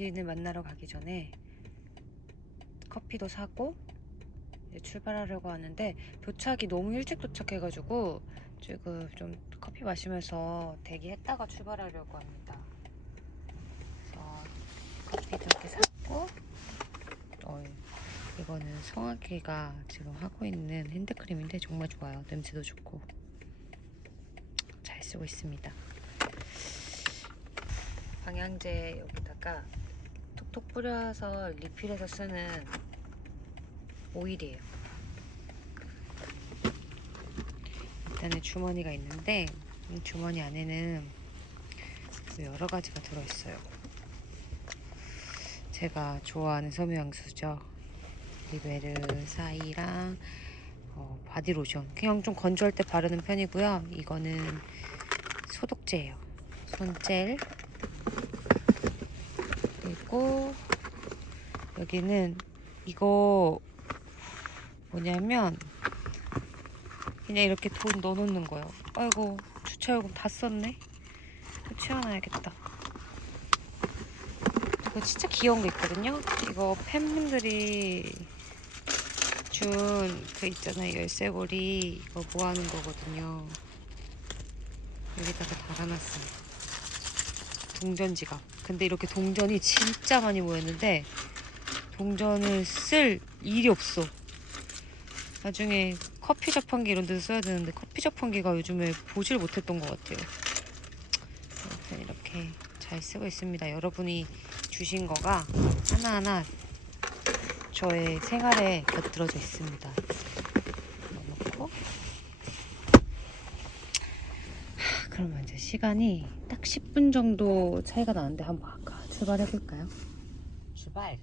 지인을 만나러 가기 전에 커피도 사고 출발하려고 하는데 도착이 너무 일찍 도착해가지고 지금 좀 커피 마시면서 대기했다가 출발하려고 합니다. 그래서 커피도 이렇게 샀고 어, 이거는 성악이가 지금 하고 있는 핸드크림인데 정말 좋아요. 냄새도 좋고 잘 쓰고 있습니다. 방향제 여기다가 톡톡 뿌려서 리필해서 쓰는 오일이에요. 일단은 주머니가 있는데 이 주머니 안에는 여러 가지가 들어있어요. 제가 좋아하는 섬유향수죠. 리베르 사이랑 어, 바디로션. 그냥 좀 건조할 때 바르는 편이고요. 이거는 소독제예요. 손젤. 그리고 여기는 이거 뭐냐면 그냥 이렇게 돈 넣어놓는 거예요. 아이고 주차요금 다 썼네. 이거 채워놔야겠다. 이거 진짜 귀여운 거 있거든요. 이거 팬님들이 준 그 있잖아요 열쇠고리 이거 모아놓은 거거든요. 여기다가 달아놨어요. 동전 지갑. 근데 이렇게 동전이 진짜 많이 모였는데 동전을 쓸 일이 없어. 나중에 커피 자판기 이런 데서 써야 되는데 커피 자판기가 요즘에 보질 못했던 것 같아요. 아무튼 이렇게 잘 쓰고 있습니다. 여러분이 주신 거가 하나하나 저의 생활에 곁들여져 있습니다. 넣어놓고 하, 그러면 이제 시간이 딱 10분 정도 차이가 나는데 한번 아까 출발해 볼까요? 출발.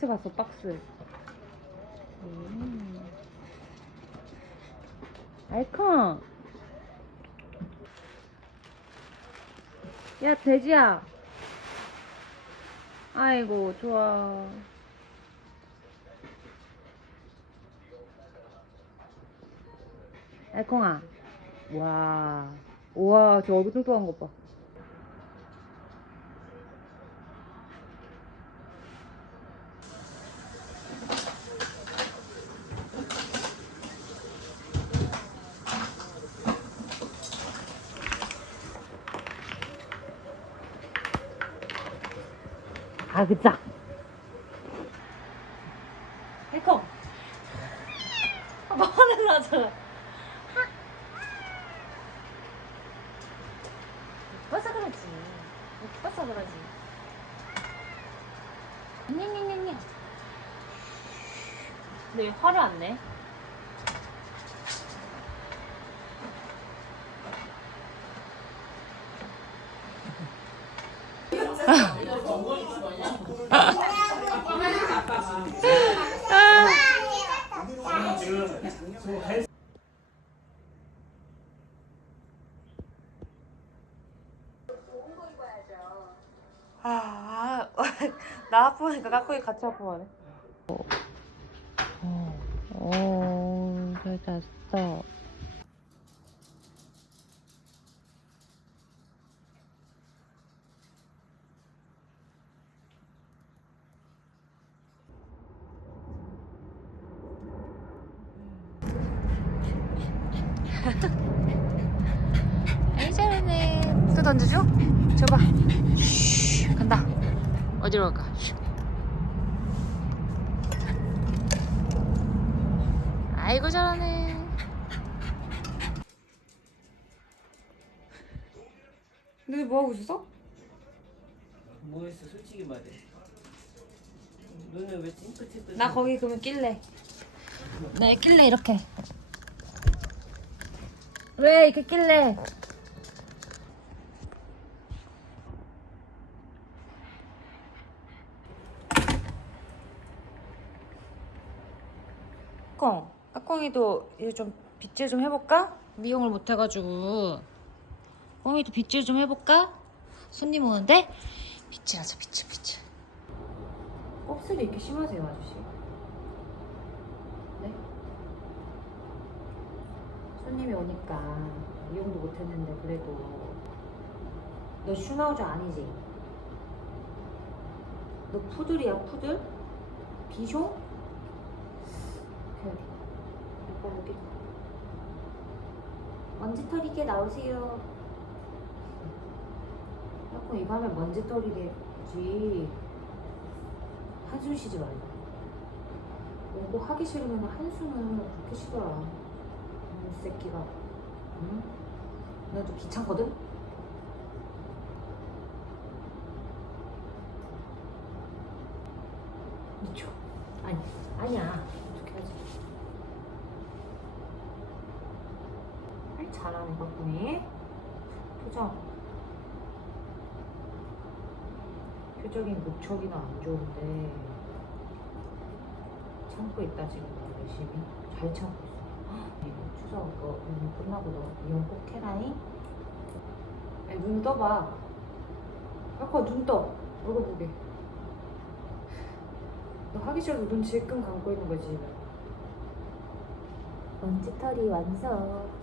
박스 봤어 박스. 음. 알콩 야 돼지야. 아이고 좋아. 알콩아. 와. 우와 저 얼굴 뚱뚱한 것봐 아그작 알콩 오빠 싸늘하지. 냥냥냥냥. 근데 왜 화를 안 내? 아, 나 아프니까 깍꿍이 같이 아프네. 어, 어, 잘 잤어. 아이 잘하네. 또 던져줘? 줘봐. 어디로 갈까? 슈. 아이고 잘하네. 너뭐 하고 있었어? 뭐 했어 솔직히 말해 너는 왜 찡긋찡긋 나 거기 그러면 낄래. 나 낄래 이렇게. 왜 이렇게 낄래? 깍꿍, 이제 좀 빗질 좀 해볼까? 미용을 못 해가지고 꽁이도 빗질 좀 해볼까? 손님 오는데 빗질하자 빗질 빗질. 곱슬이 이렇게 심하세요 아저씨? 네? 손님이 오니까 이용도 못했는데 그래도 너 슈나우저 아니지? 너 푸들이야 푸들? 비숑? 그래 여기 먼지 털이게 나오세요. 자꾸 이 밤에 먼지 털이겠지 한숨 쉬지 말고. 공부 하기 싫으면 한숨을 그렇게 쉬더라. 이 새끼가. 응? 나도 귀찮거든? 미쳐. 아니 아니야 어떻게 하지 아 잘하네 덕분에 표정. 표정이 무척이나 안 좋은데 참고 있다 지금 너 열심히. 잘 참고 있어. 헉, 이거 추석 이거 오늘 끝나고 너 이용 꼭 해라잉? 야, 눈 떠봐. 아까 눈떠. 얼굴 보게. 너 하기 싫어서 눈 질끈 감고 있는 거지 먼지털이 완성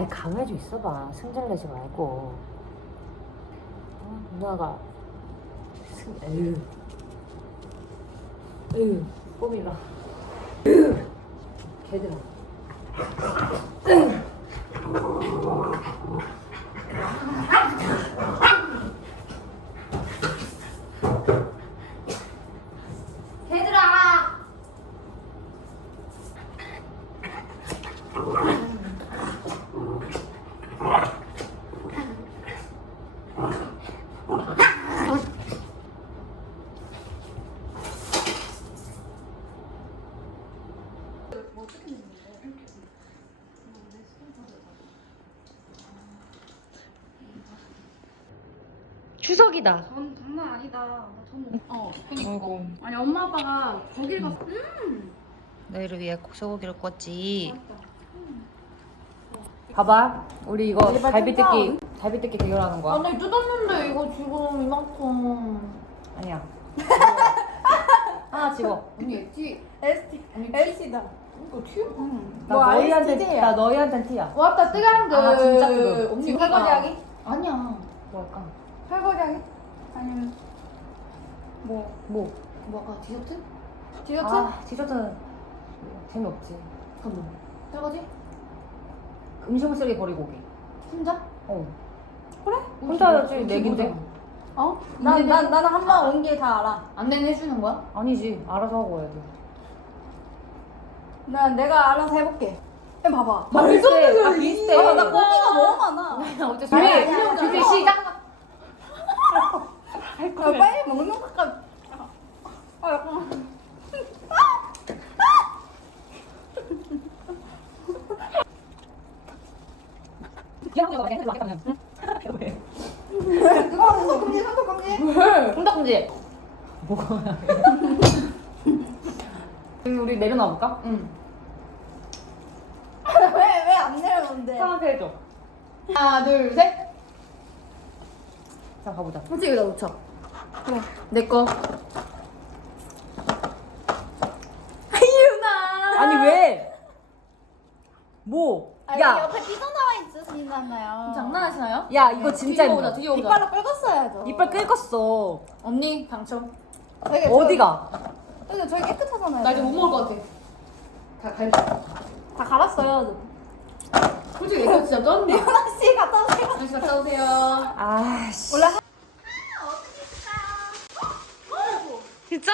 아니 가만히 좀 있어봐. 승질 내지 말고. 어, 누나가 승 에휴. 에휴 꼬미가. 에휴. 걔들아 추석이다 전 장난 아니다. 나돈 어. 아이고 아니 엄마 아빠가 거길 갔어. 너희를 위해 꼭 소고기를 구웠지 맛있다. 봐봐 우리 이거 갈비뜯기 갈비뜯기 대결하는 거야 아니 뜯었는데 이거 지금 이만큼. 아니야 하나 집어 언니 티 ST LC다. 이거 티? 응. 나 너희한테 나 너희한테 티야 왔다 뜨거운 아, 진짜 뜨거워. 언니 팔거리하기? 아니야. 뭐 할까 팔거리하기? 아니면 뭐 뭐 뭐가 디저트? 디저트? 아, 디저트는 재미없지. 그럼 뭐? 설거지? 음식물 쓰레기 버리고 오기. 혼자? 어. 그래? 혼자 해야지, 내긴데. 어? 난, 난, 나는 한번 온 게 다 알아. 안내는 해주는 거야? 아니지. 알아서 하고 와야 돼. 난 내가 알아서 해볼게. 야 봐봐. 말도 안 돼. 아 비슷해. 아, 나 고기가 너무 많아. 어째 준비, 준비 시작. 야, 빨리 먹는 것까지. 아 약간. 그거 손톱 검지 손톱. 홍닭금지. 우리 내려놔 볼까? 응. 왜 왜 안 내려놓는데? 하나한테 해줘. 하나, 둘, 셋. 자, 가보자. 솔직히 여기다 놓쳐. 내 거. 이유나. 아니, 왜? 뭐? 아니, 야, 옆에 삐져나와 있으시잖아요. 장난하시나요? 야, 이거 진짜 힘들어. 오자. 이빨로 긁었어야죠. 이빨 긁었어. 언니, 당첨. 되게 어디가? 근데 저희 깨끗하잖아요. 나 이제 못 먹을 것 같아. 다 갈. 다 갈았어요. 솔직히 이거 진짜 쩐다. 리오나 씨 갔다 오세요. 다시 갔다 오세요. 아씨. 원래 한... 진짜?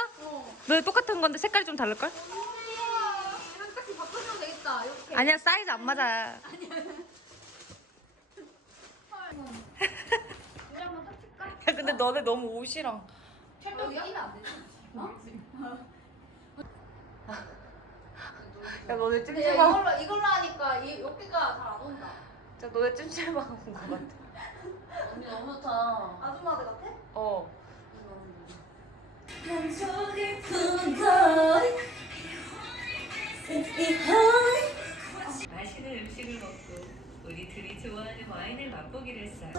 너 똑같은 건데 색깔이 좀 다를걸? 이렇게 바꾸면 되겠다. 이렇게. 아니야 사이즈 안 맞아. 야 근데 너네 너무 옷이랑 끼면 안 되지. 야 너네 근데 찜질방 이걸로 이걸로 하니까 이 여기가 잘 안 온다. 진짜 너네 찜질방 온것 같아. 언니 너무 좋다. 아줌마들 같아? 어. 맛있는 음식을 먹고 우리 둘이 좋아하는 와인을 맛보기로 했어요.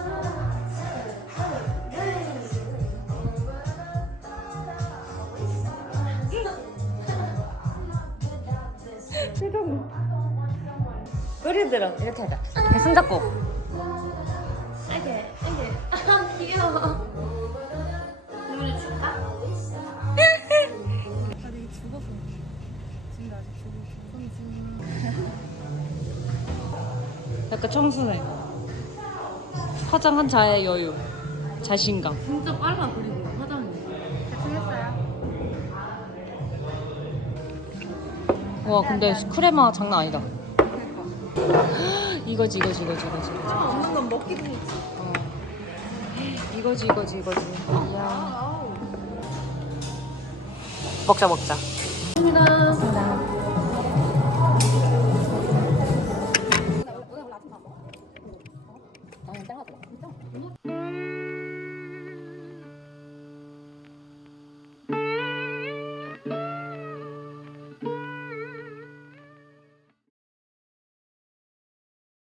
끓이들어 이렇게 하자. 이렇게 손잡고. 줄까? 약간 청순해. 화장한 자의 여유, 자신감. 진짜 빨라 그리고 화장이. 와 근데 크레마 장난 아니다. 이거지 이거지 이거지 이거지. 없는 건 먹기도 있지. 어. 이거지 이거지 이거지. 이야. 먹자 먹자. 나는 땡하더